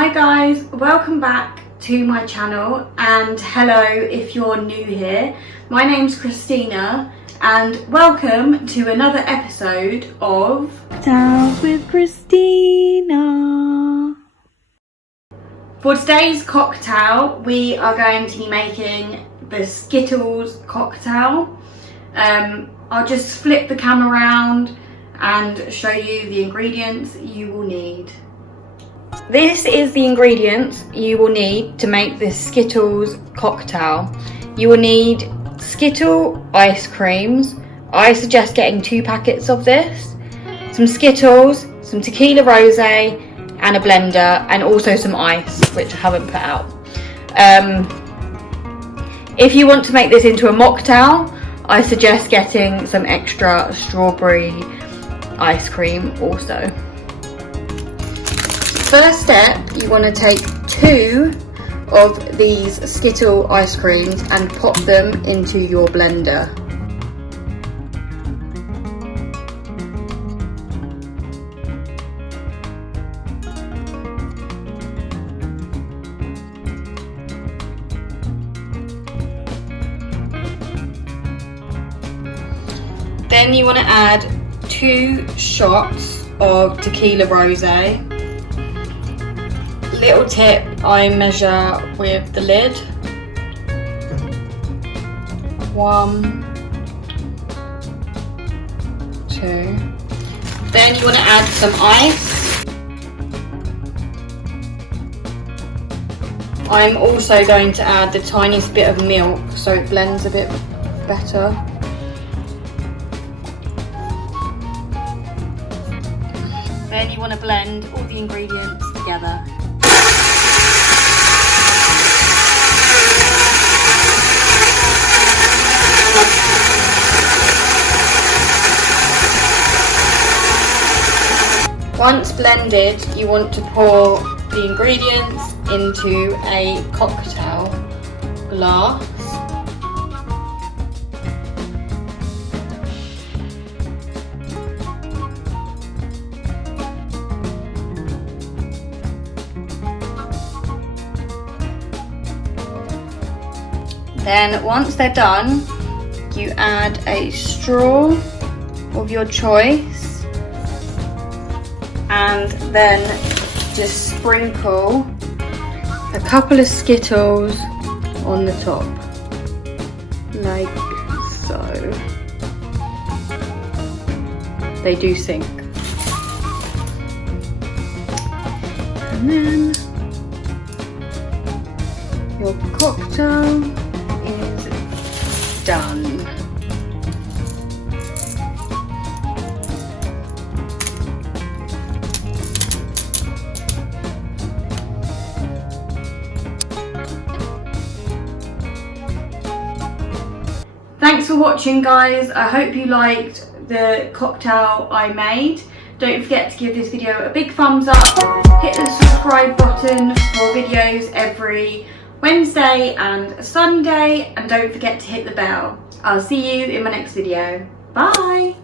Hi guys, welcome back to my channel, and hello if you're new here. My name's Christina and welcome to another episode of Cocktails with Christina. For today's cocktail we are going to be making the Skittles cocktail. I'll just flip the camera around and show you the ingredients you will need. This is the ingredients you will need to make this Skittles cocktail. You will need Skittle ice creams. I suggest getting 2 packets of this, some Skittles, some Tequila Rose and a blender, and also some ice, which I haven't put out. If you want to make this into a mocktail, I suggest getting some extra strawberry ice cream also. First step, you want to take 2 of these Skittle ice creams and pop them into your blender. Then you want to add 2 shots of Tequila Rose. Little tip, I measure with the lid. 1, 2. Then you want to add some ice. I'm also going to add the tiniest bit of milk so it blends a bit better. Then you want to blend all the ingredients together. Once blended, you want to pour the ingredients into a cocktail glass. Then once they're done, you add a straw of your choice and then just sprinkle a couple of Skittles on the top, like so. They do sink. And then your cocktail is done. Thanks for watching guys, I hope you liked the cocktail I made. Don't forget to give this video a big thumbs up, hit the subscribe button for videos every Wednesday and Sunday, and don't forget to hit the bell. I'll see you in my next video. Bye!